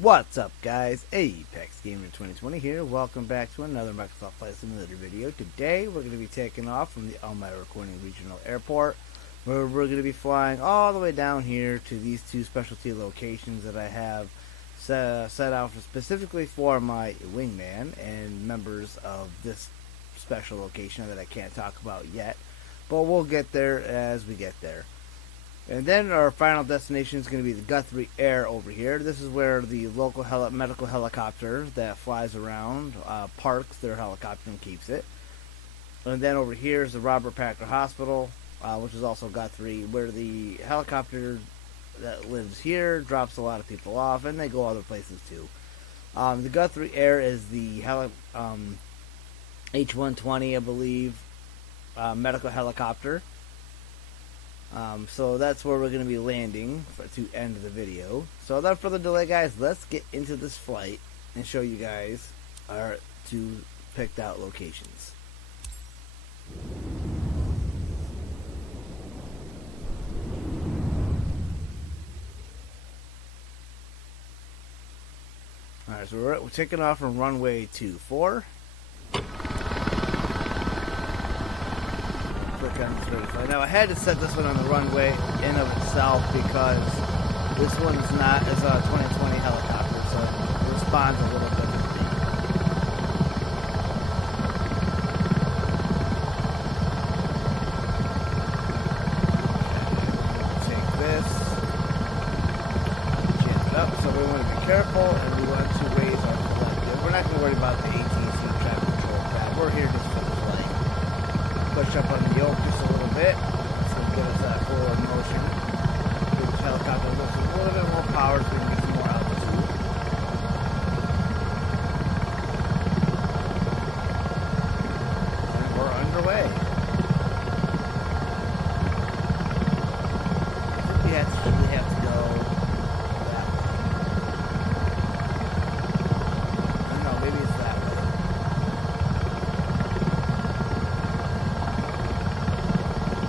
What's up, guys? Apex Gamer 2020 here. Welcome back to another Microsoft Flight Simulator video. Today we're going to be taking off from the Elmira Corning Regional Airport, where we're going to be flying all the way down here to these two specialty locations that I have set out specifically for my wingman and members of this special location that I can't talk about yet, but we'll get there as we get there. And then our final destination is going to be the Guthrie Air over here. This is where the local medical helicopter that flies around parks their helicopter and keeps it. And then over here is the Robert Packer Hospital, which is also Guthrie, where the helicopter that lives here drops a lot of people off, and they go other places too. The Guthrie Air is the H-120, I believe, medical helicopter. So that's where we're going to be landing to end the video. So without further delay, guys, let's get into this flight and show you guys our two picked out locations. Alright, so we're taking off from runway 24. Now I had to set this one on the runway in of itself because this one's not as a 2020 helicopter, so it responds a little differently. Take this, jam it up, so we want to be careful and we want to raise our collective. We're not going to worry about the ATC traffic control pad. We're here just for the flight. Push up on the yoke just a little bit. It's going to give us that forward motion. Give this helicopter a little bit more power so we can get some more altitude. And we're underway. I think we actually have to go that way. I don't know, maybe it's that way.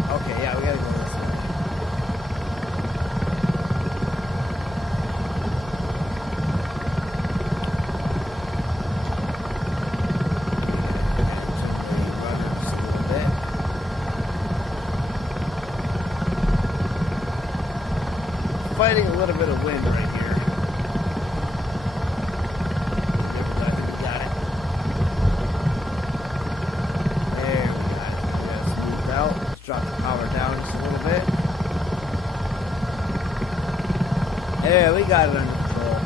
Okay, yeah, we gotta go this way. Fighting a little bit of wind right here. I think we got it. There we got it. We got it smoothed out. Let's drop the power down just a little bit. Yeah, we got it under control.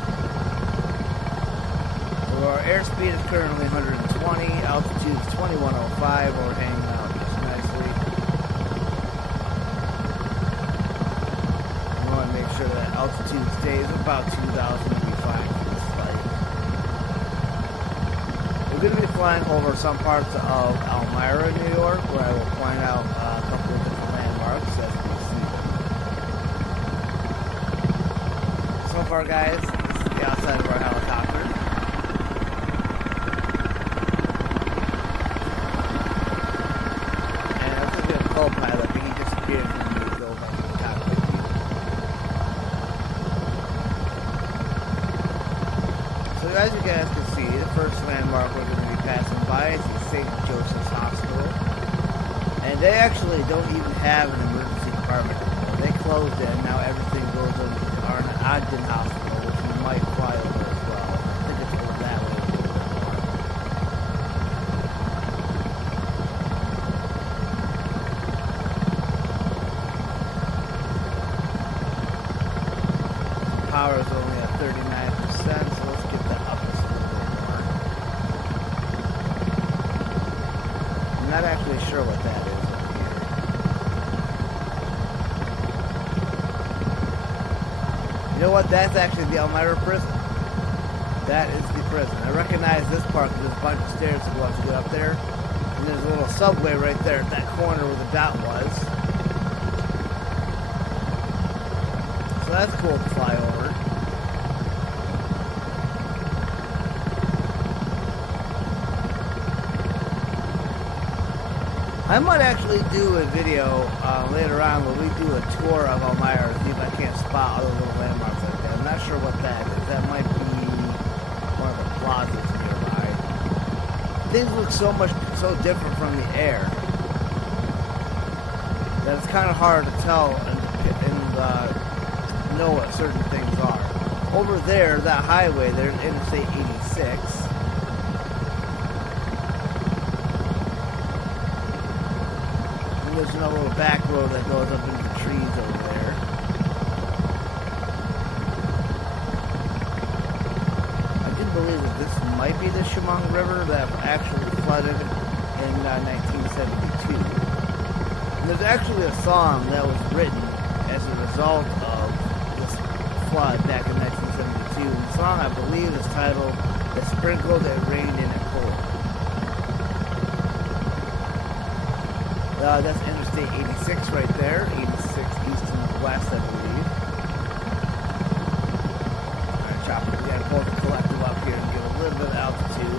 So our airspeed is currently 120, altitude is 2105. We're hanging out just nicely. We want to make sure that altitude stays about 2,000 to be fine for this flight. We're going to be flying over some parts of Elmira, New York, where I will point out a couple of different landmarks as we see them. So far, guys, this is the outside of our helicopter. And I was looking at the co-pilot, but he disappeared when we go back to the cockpit view. So as you guys can see, the first landmark we're going to be passing by is the St. Joseph's Hospital. And they actually don't even have an emergency department anymore. They closed it, and now everything goes over to Arne Ogden Hospital, which we might fly over as well. I think it's over that way a little bit more. Power is only at 39%, so let's get that up just a little bit more. I'm not actually sure what that is up here. You know what? That's actually the Elmira prison. That is the prison. I recognize this part because there's a bunch of stairs to go up to get up there. And there's a little subway right there at that corner where the dot was. So that's cool to fly over. I might actually do a video later on where we do a tour of Elmira, see if I can't spot other little landmarks like that. I'm not sure what that is. That might be one of the plazas nearby. Things look so different from the air that it's kind of hard to tell and know what certain things are. Over there, that highway, there's Interstate 86. And there's another little back road that goes up into the trees over there. I do believe that this might be the Chemung River that actually flooded in 1972. And there's actually a song that was written as a result of this flood back in 1972. And the song, I believe, is titled "It Sprinkled, It Rained, and It Poured." That's Interstate 86 right there. 86 east and west, I believe. Alright, Chopper, we gotta pull the collective up here and get a little bit of altitude.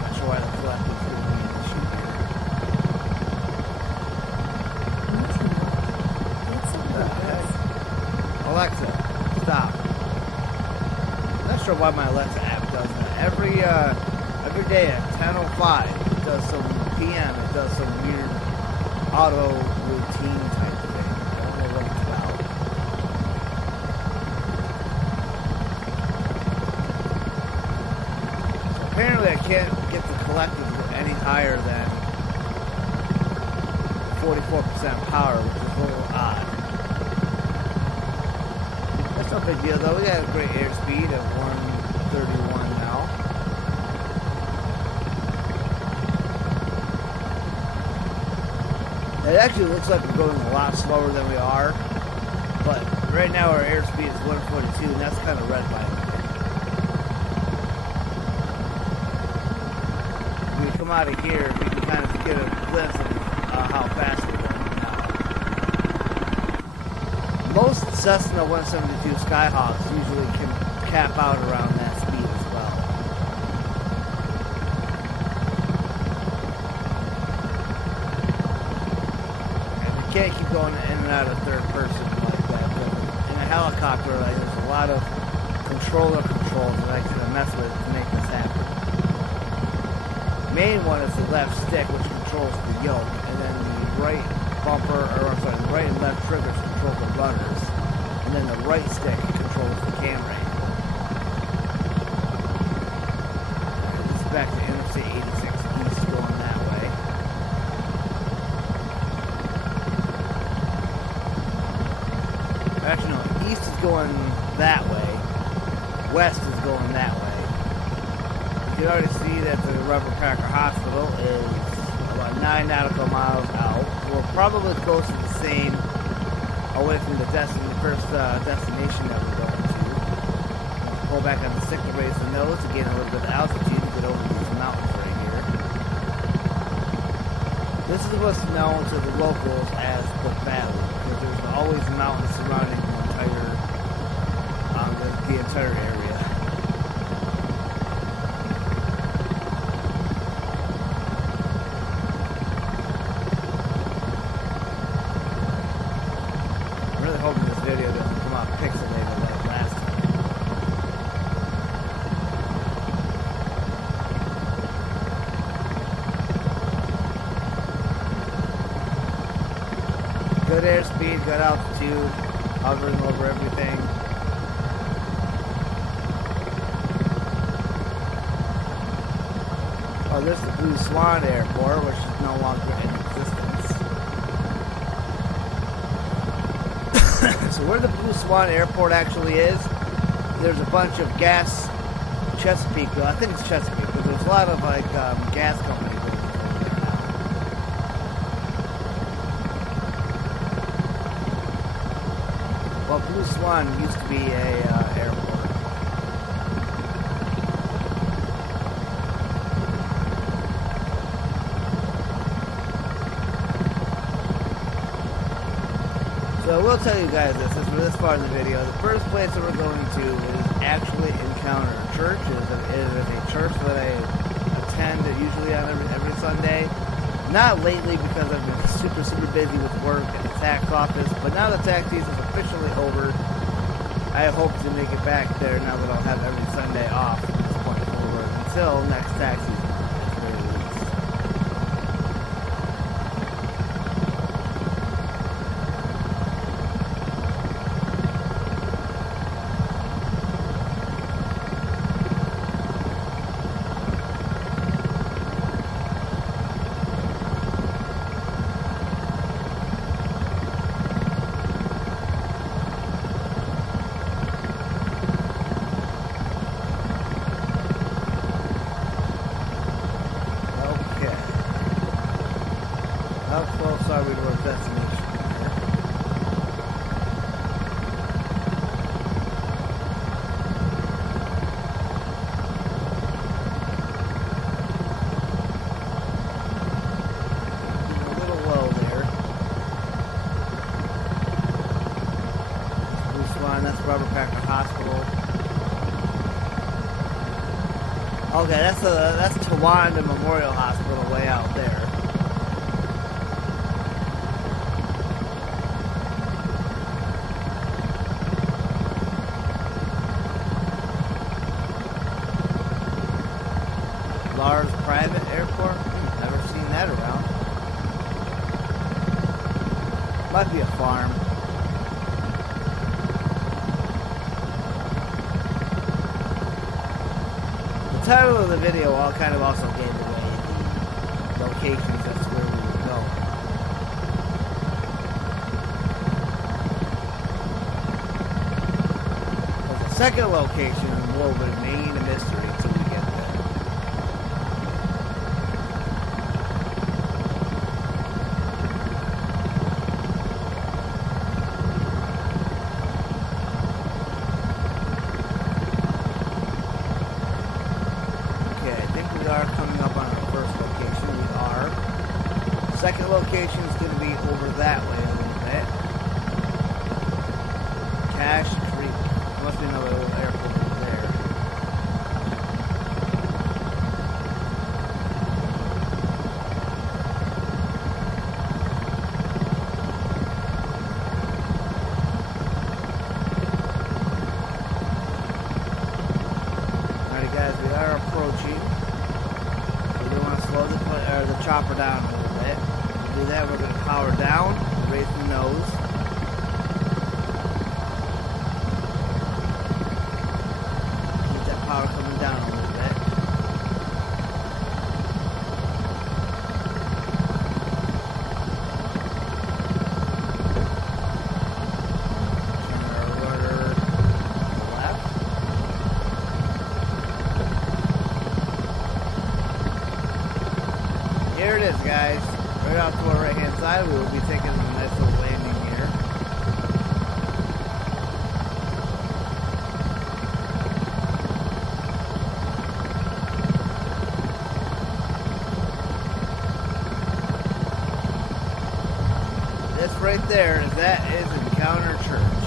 Not sure why the collective is going to be an issue here. Alexa, stop. I'm not sure why my Alexa app does that. Every day at 10:05, it does some PM. It does some weird auto routine type thing. I don't know what it's about. So apparently, I can't get the collective to go any higher than 44% power, which is a little odd. That's no big deal though. We got a great airspeed at 131 now. It actually looks like we're going a lot slower than we are, but right now our airspeed is 142, and that's kind of red by me. When we come out of here, we can kind of get a glimpse of how fast we're going now. Most Cessna 172 Skyhawks usually can cap out around that speed as well. Can't keep going in and out of third person like that. But in a helicopter, like, there's a lot of controller controls that I can mess with to make this happen. The main one is the left stick, which controls the yoke, and then the right bumper, or I'm sorry, the right and left triggers control the runners, and then the right stick controls the camera angle. This is back to Interstate 86 east going that way. Actually, no, east is going that way, west is going that way. You can already see that the Robert Parker Hospital is about 9 nautical miles out. We're probably close to the same away from the first destination that we're going to. Pull back on the stick to raise the nose to gain a little bit of altitude to get over these mountains right here. This is what's known to the locals as the Valley, because there's always mountains surrounding the entire area. I'm really hoping this video doesn't come out pixelated like last time. Good airspeed, good altitude, hovering over everything. Oh, this is the Blue Swan Airport, which is no longer in existence. So where the Blue Swan Airport actually is, there's a bunch of gas, Chesapeake, I think it's Chesapeake, but there's a lot of like gas company buildings over there now. Well, Blue Swan used to be a airport. So I will tell you guys this, since we're this far in the video, the first place that we're going to is actually Encounter Church. It is a church that I attend usually on every Sunday. Not lately because I've been super busy with work at the tax office, but now the tax season is officially over. I hope to make it back there now that I'll have every Sunday off from this point forward until next tax season. At the very least. How close are we to our destination? Getting a little low there. Blue Swan, that's Robert Packer Hospital. Okay, that's Towanda Memorial Hospital way out there. Lars Private Airport? Never seen that around. Might be a farm. The title of the video all kind of also gave away the locations as to where we would go. But the second location will remain a mystery until we get there. We are coming up on our first location. We are. Second location is going to be over that way a little bit. Cache Creek. There must be another little airport over there. Alright guys, we are approaching. Slow the chopper down a little bit. To do that, we're going to power down, raise the nose. Keep that power coming down a little bit. Turn our rudder to the left. Here it is, guys. Right off to our right-hand side, we will be taking a nice little landing here. This right there, that is Encounter Church.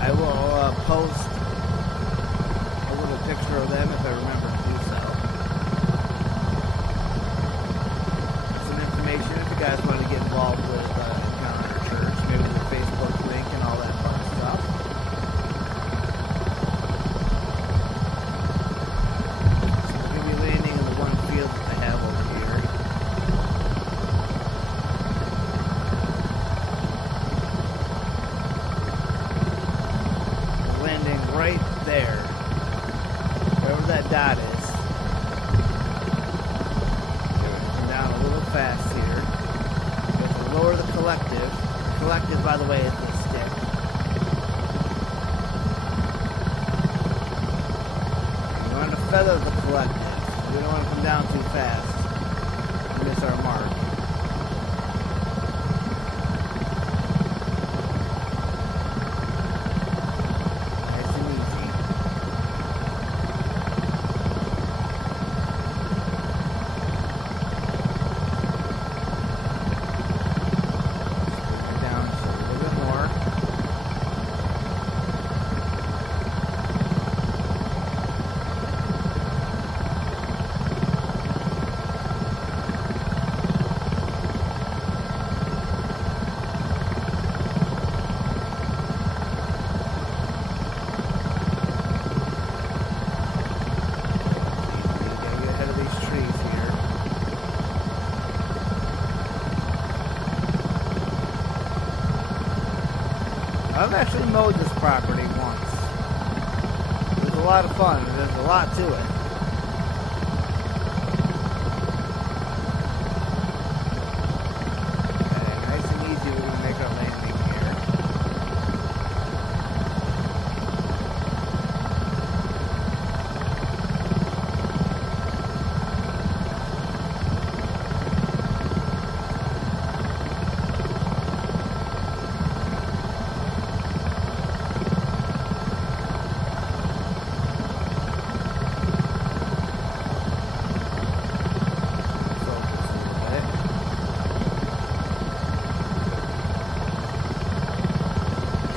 I will post a little picture of them if I remember to do so. If you guys want to get involved with Encounter Church, maybe the Facebook link and all that fun stuff. So we're going to be landing in the one field that they have over here. We're landing right there, wherever that dot is. A little fast here. We have to lower the collective. The collective, by the way, is the stick. We want to feather the collective. We don't want to come down too fast and miss our mark. Nice and easy. Down just a little bit more. I've actually mowed this property once. It was a lot of fun. There's a lot to it. Okay, nice and easy. We're going to make our landing here.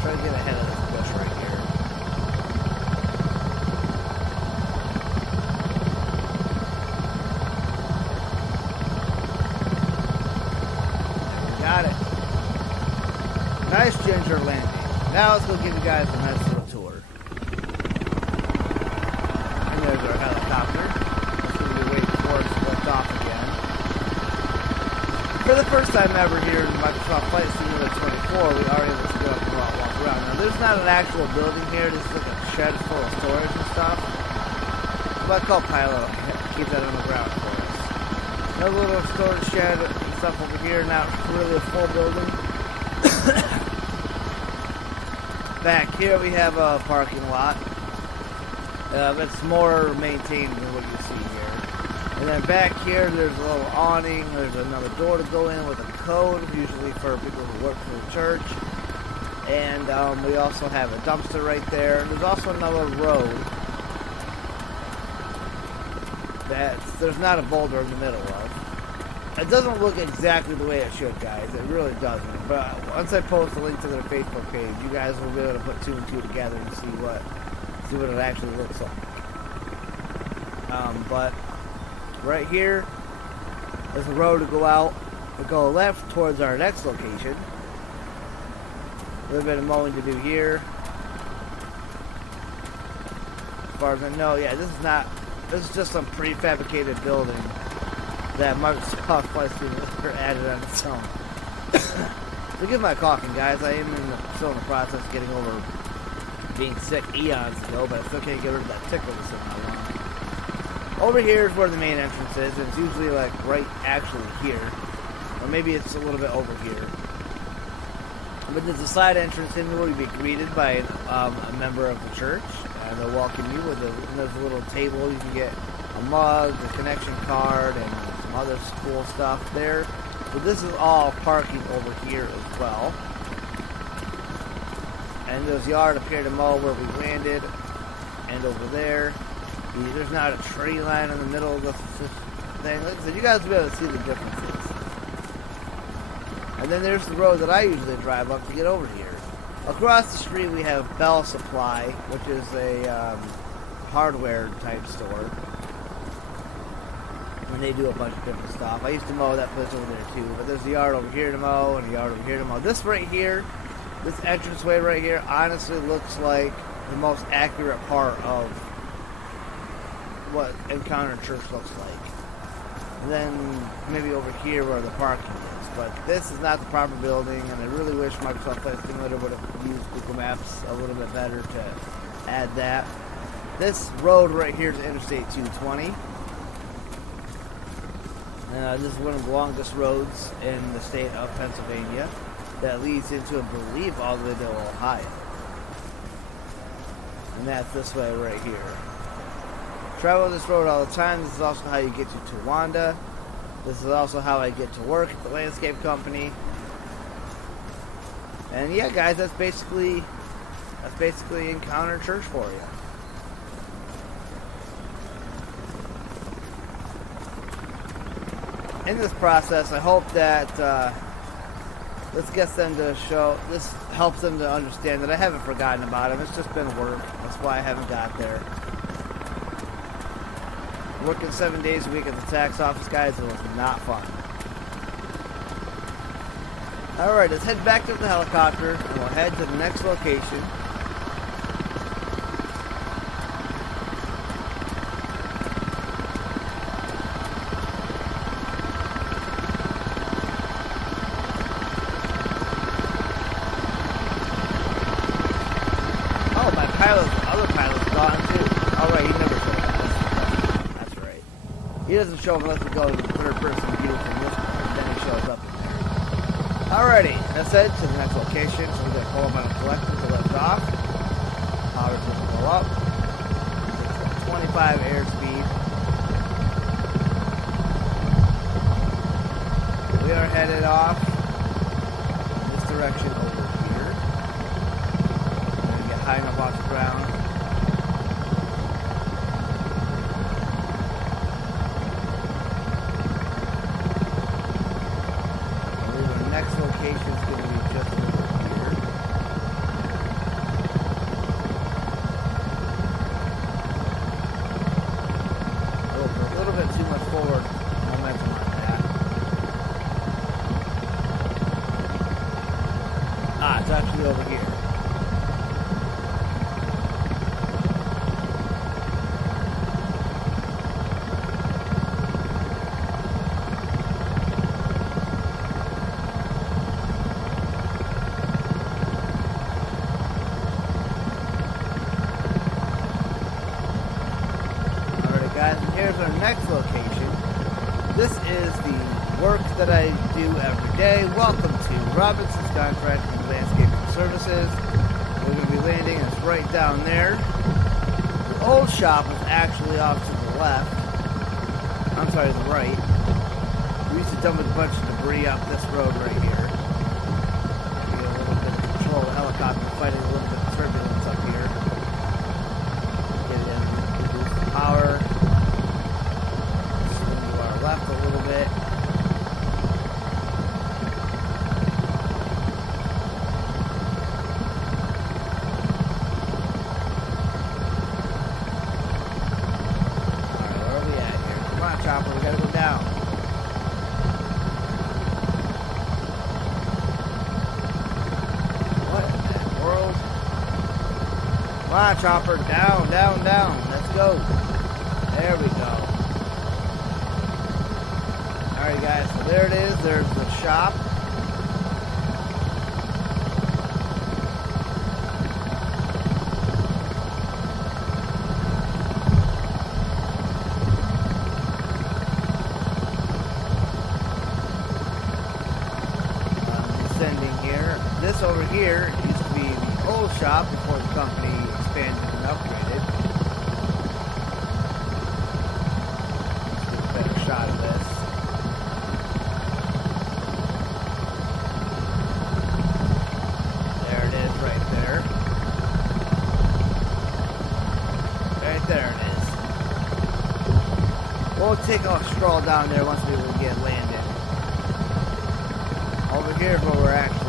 Get ahead of this bush right here. Got it. Nice ginger landing. Now let's go give you guys a nice little tour. And there's our helicopter. That's going to be waiting for us to lift off again. For the first time ever here in Microsoft Flight Simulator 24, we are able to go up and walk around. Now, there's not an actual building here. This is like a shed full of storage and stuff. But Copilot will keep that on the ground for us. Another little storage shed and stuff over here. Not really a full building. Back here we have a parking lot. It's more maintained than what you see here. And then back here there's a little awning. There's another door to go in with a code, usually for people who work for the church. And we also have a dumpster right there. There's also another road that there's not a boulder in the middle of. It doesn't look exactly the way it should, guys. It really doesn't. But once I post a link to their Facebook page, you guys will be able to put two and two together and see what it actually looks like. But right here is the road to go out. We go left towards our next location. A little bit of mowing to do here. As far as I know, yeah, this is just some prefabricated building that Microsoft Flight Simulator added on its own. Forgive my coughing, guys. I am still in the process of getting over being sick eons ago, but I still can't get rid of that tickle that's in my lung. Over here is where the main entrance is, and it's usually like right actually here. Or maybe it's a little bit over here. But there's a side entrance in where you'll be greeted by a member of the church, and they'll welcome you with there's a little table. You can get a mug, a connection card, and some other cool stuff there. So this is all parking over here as well. And there's the yard up here to mow where we landed, and over there. There's not a tree line in the middle of the thing. Like I said, you guys will be able to see the differences. And then there's the road that I usually drive up to get over here. Across the street we have Bell Supply, which is a hardware type store. And they do a bunch of different stuff. I used to mow that place over there too, but there's the yard over here to mow and the yard over here to mow. This right here, this entranceway right here, honestly looks like the most accurate part of what Encounter Church looks like. And then maybe over here where the parking is. But this is not the proper building, and I really wish Microsoft Flight Simulator would have used Google Maps a little bit better to add that. This road right here is Interstate 220. This is one of the longest roads in the state of Pennsylvania that leads into, I believe, all the way to Ohio. And that's this way right here. Travel this road all the time. This is also how you get to Towanda. This is also how I get to work at the landscape company. And yeah, guys, that's basically Encounter Church for you. In this process, I hope that this helps them to understand that I haven't forgotten about them. It's just been work. That's why I haven't got there. Working 7 days a week at the tax office, guys, it was not fun. Alright, let's head back to the helicopter and we'll head to the next location. doesn't show up unless we go to the third person view from this point, then he shows up in there. Alrighty, let's head to the next location. So we're going to pull up on a collector to lift off. Power's going to go up. 25 airspeed. We are headed off in this direction over here. We're going to get high enough off the ground. The next location is going to be just over here. A little bit too much forward momentum on that. It's actually over here. Alright guys, and here's our next location. This is the work that I do every day. Welcome to Robinson's Contracting and Landscaping Services. We're going to be landing, and it's right down there. The old shop is actually off to the left. I'm sorry, the right. We used to dump a bunch of debris off this road right here. Maybe a little bit of control. The helicopter fighting a little bit of turbulence up here. Get it in, reduce the power. Swing to our left a little bit. Chopper, we gotta go down. What in the world? Come on, Chopper, down, down, down. Let's go. There we go. Alright guys, so there it is. There's the shop. This over here used to be the old shop before the company expanded and upgraded. Let's get a better shot of this. There it is right there. Right there it is. We'll take a stroll down there once we get landed. Over here is where we're actually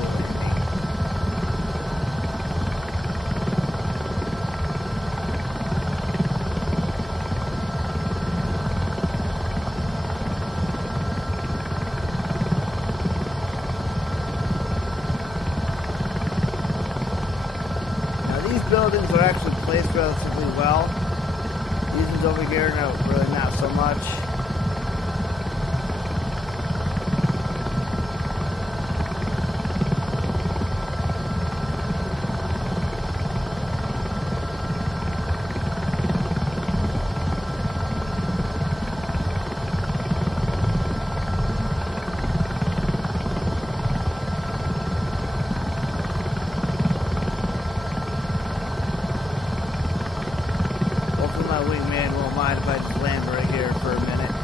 buildings are actually placed relatively well. These ones over here, no, really not so much. My wingman won't mind if I just land right here for a minute.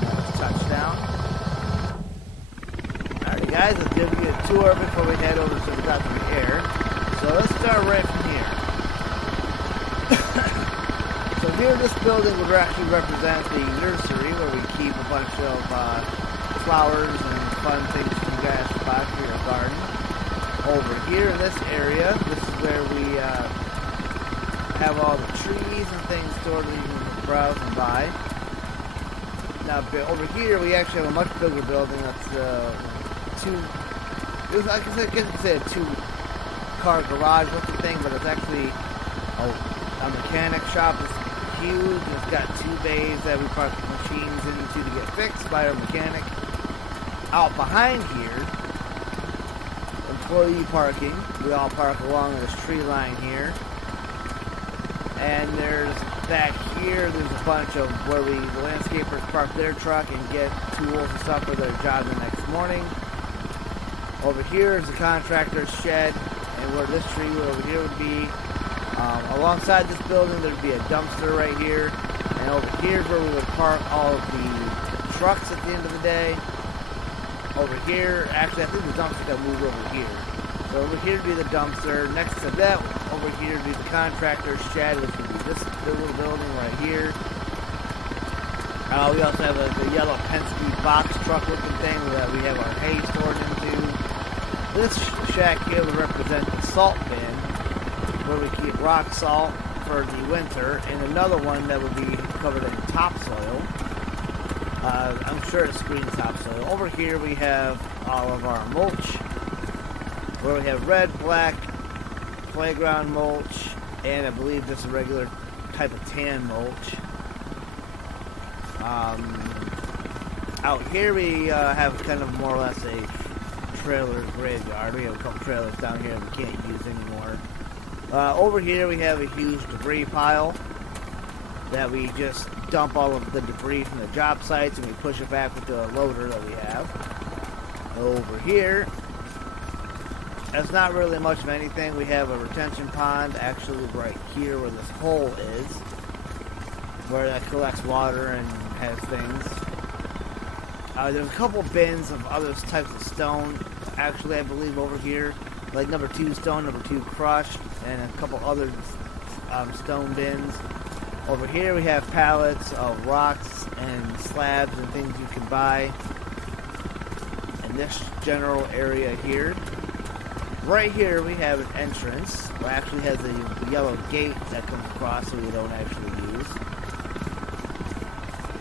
That's touchdown. Alrighty guys, let's give you a tour before we head over to the top of the air. So let's start right from here. So here, this building would actually represent the nursery where we keep a bunch of flowers and fun things for you guys to buy for your garden. Over here in this area, this is where we have all the trees and things stored that you can browse and buy. Now over here, we actually have a much bigger building that's I guess you could say a two-car garage looking thing, but it's actually a mechanic shop. It's huge. It's got 2 bays that we park machines into to get fixed by our mechanic. Out behind here, employee parking. We all park along this tree line here. And there's back here, there's a bunch of where the landscapers park their truck and get tools and stuff for their job the next morning. Over here is the contractor's shed, and where this tree over here would be, alongside this building, there'd be a dumpster right here. And over here is where we would park all of the trucks at the end of the day. Over here, actually, I think the dumpster got moved over here. So over here would be the dumpster. Next to that, over here would be the contractor's shed, which would be this little building right here. We also have a yellow Penske box truck looking thing that we have our hay stored into. This shack here would represent the salt bin, where we keep rock salt for the winter, and another one that would be covered in topsoil. I'm sure it's green topsoil. Over here we have all of our mulch, where we have red, black, playground mulch, and I believe just a regular type of tan mulch. Out here we have kind of more or less a trailer graveyard. We have a couple trailers down here that we can't use anymore. Over here we have a huge debris pile that we just dump all of the debris from the job sites and we push it back with the loader that we have. Over here, that's not really much of anything. We have a retention pond actually right here where this hole is, where that collects water and has things. There's a couple bins of other types of stone, actually I believe over here, like number 2 stone, number 2 crushed, and a couple other stone bins. Over here we have pallets of rocks and slabs and things you can buy in this general area here. Right here we have an entrance, which actually has a yellow gate that comes across so we don't actually use.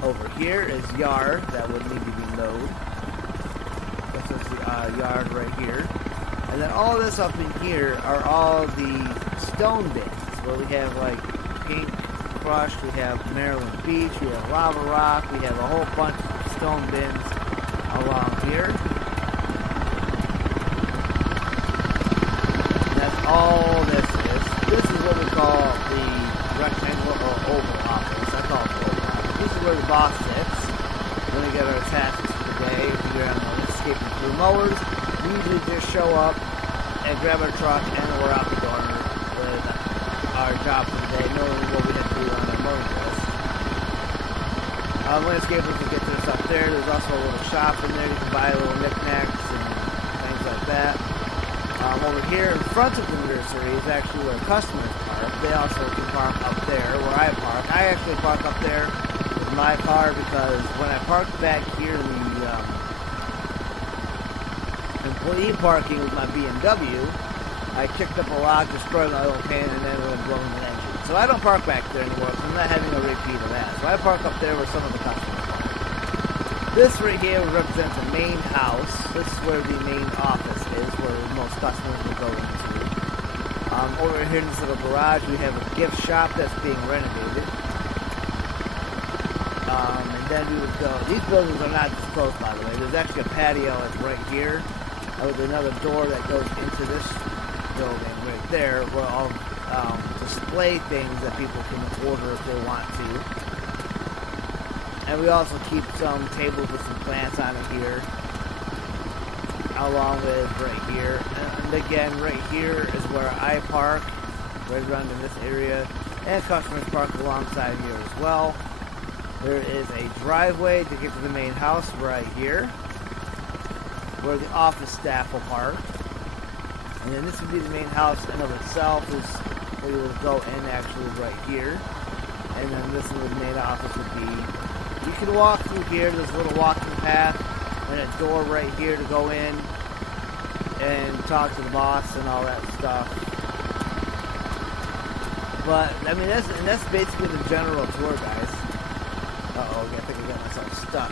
Over here is yard that would need to be mowed. This is the yard right here. And then all this up in here are all the stone bins, where we have like pink crushed, we have Maryland Beach, we have lava rock, we have a whole bunch of stone bins along here. And that's all this is. This is what we call the rectangular or oval office. I call it the oval office. This is where the boss sits when we get our tasks for the day. If we're on escaping through mowers, we usually just show up and grab our truck and we're out the door with our job for the day, knowing what we have to do on our mowing list. Landscapers will get their stuff there. There's also a little shop in there. You can buy little knickknacks and things like that. Over here in front of the nursery is actually where customers park. They also can park up there where I park. I actually park up there with my car because when I parked back here in the employee parking with my BMW, I kicked up a log, destroyed my oil pan, and then went blowing the engine. So I don't park back there anymore, so I'm not having a repeat of that. So I park up there where some of the customers park. This right here represents the main house. This is where the main office is, where most customers will go into. Over here in this little garage, we have a gift shop that's being renovated. And then we would go, these buildings are not this close, by the way. There's actually a patio like right here, with another door that goes into this building right there, where I'll display things that people can order if they want to. And we also keep some tables with some plants on it here, along with right here. And again, right here is where I park, right around in this area, and customers park alongside here as well. There is a driveway to get to the main house right here, where the office staff will park. And then this would be the main house in of itself, is where you will go in actually right here. And then this is where the main office would be. You can walk through here, there's a little walking path, and a door right here to go in and talk to the boss and all that stuff. But, I mean, that's basically the general tour, guys. Uh-oh, I think I got myself stuck.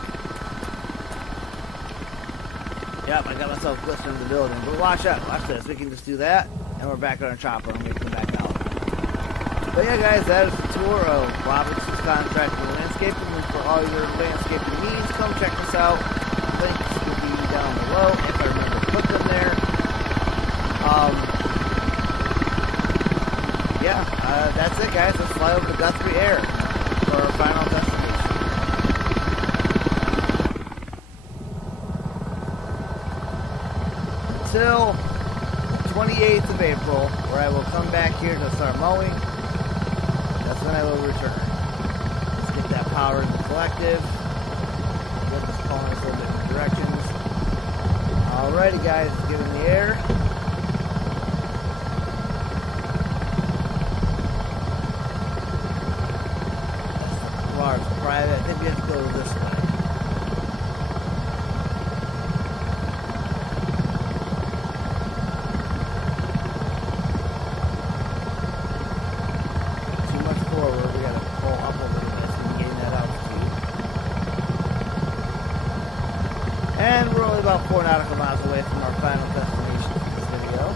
Yep, I got myself glitched in the building. But watch out, watch this. We can just do that, and we're back on our chopper, and we can come back out. But yeah, guys, that is the tour of Robinson's Contracting and Landscaping. And for all your landscaping needs, come check us out. Links will be down below if I remember to put them there. Yeah, that's it, guys. Let's fly over to Guthrie Air for our final destination. Until the 28th of April, where I will come back here to start mowing. That's when I will return. Let's get that power in the collective. Get this pulling us a little different directions. Alrighty, guys, let's get in the air. That's private. I think we have to go this way. And we're only about 4 nautical miles away from our final destination for this video.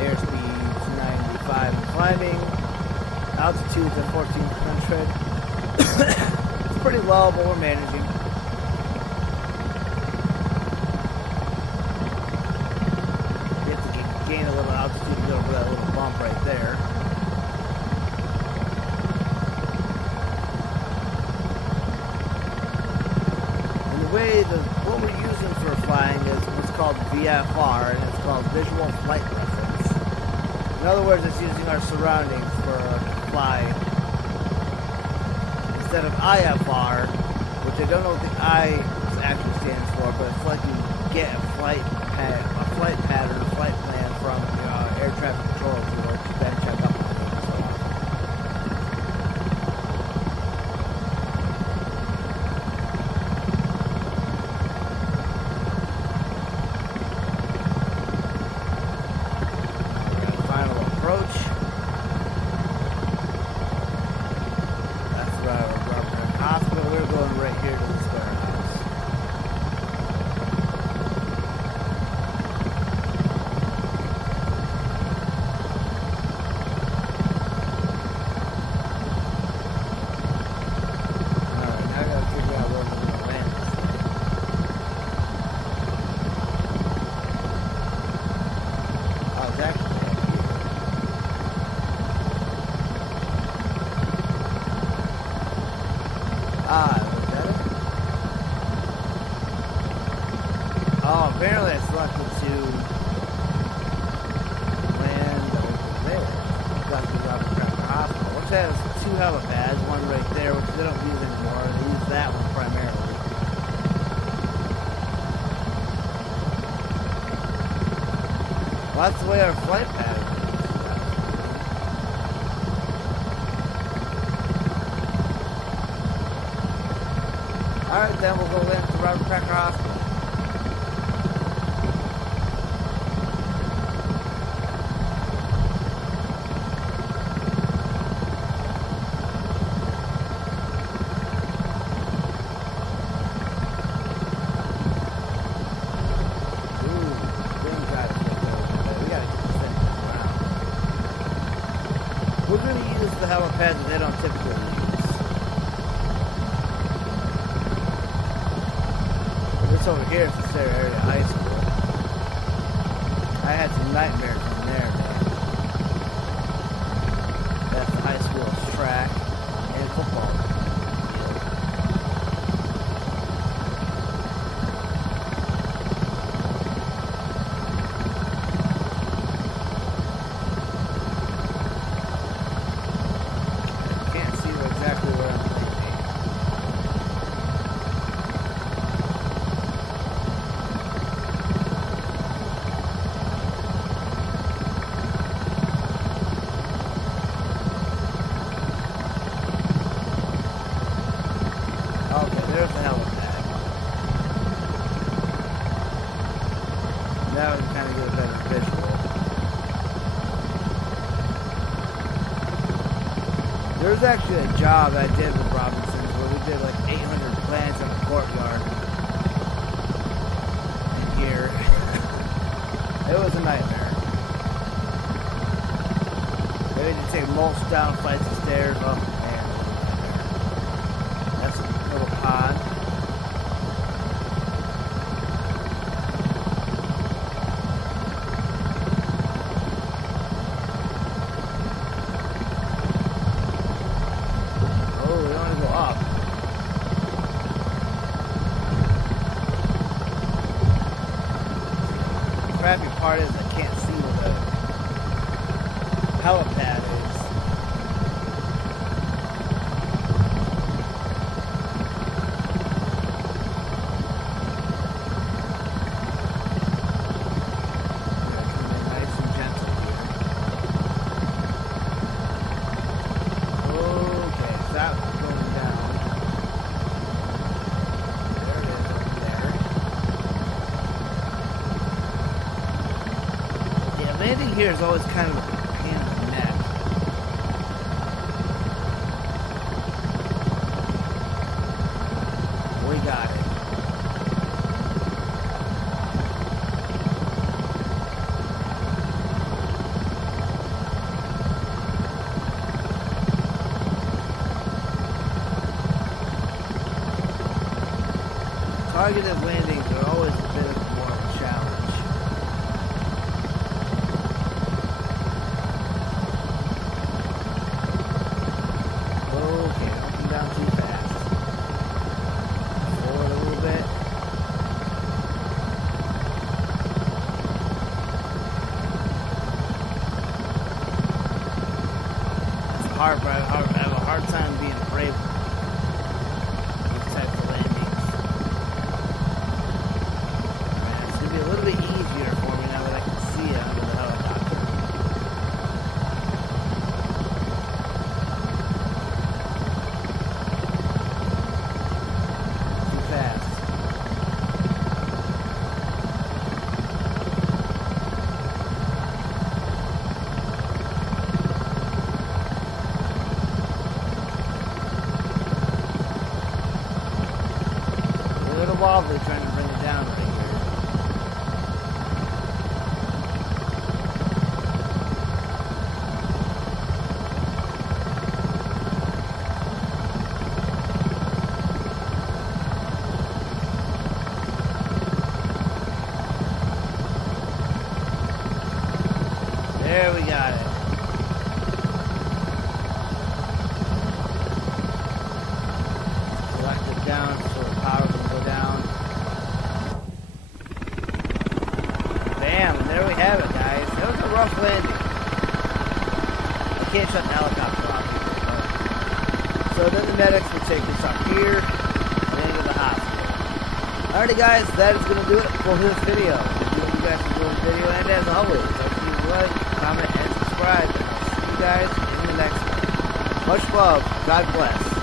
Airspeed's 95 and climbing. Altitude's at 1400. It's pretty low, but we're managing. We have to gain a little altitude to go over that little bump right there. What we're using for flying is what's called VFR, and it's called Visual Flight Reference. In other words, it's using our surroundings for a fly instead of IFR, which I don't know what the I actually stands for, but it's like you get a flight pattern, a flight plan from air traffic control, which you then check up on it and so on. Oh, apparently I selected to land over there. Guthrie Robert Cracker Hospital, which has 2 helipads, one right there, which they don't use anymore. They use that one primarily. Well, that's the way our flight pattern is. Alright, then we'll go land to Robert Cracker Hospital. We're going to use the helipad that they don't typically use. This over here is the Sarah Area High School. I had some nightmares in there, man. That's the high school's track and football field. There's the helipad. Now we can kind of get a better visual. There's actually a job I did with Robinsons where we did like 800 plants in the courtyard in here. It was a nightmare. They had to take mulch down flights of stairs. Oh man. part is I can't see where the helipad is. Nice and gentle here. Okay, stop going down. There it is over there. Yeah, landing here is always kind of a pain in the neck. We got it. Targeted landings are always a bit more of a challenge. Okay, don't come down too fast. Forward a little bit. It's hard, but I have a hard time being brave with these types of landings. It's going to be a little bit easier for me now that I can see it under the helicopter. Too fast. A little wobbly trying to bring it down right here. There we got it. Collect it down so the power can go down. Bam, and there we have it, guys. That was a rough landing. I can't shut the helicopter off either, but... So then the medics will take this up here and then to the hospital. Alrighty guys, that is going to do it for this video. If you guys enjoyed the video, and as always, don't forget to like, comment, and subscribe. And I'll see you guys in the next one. Much love. God bless.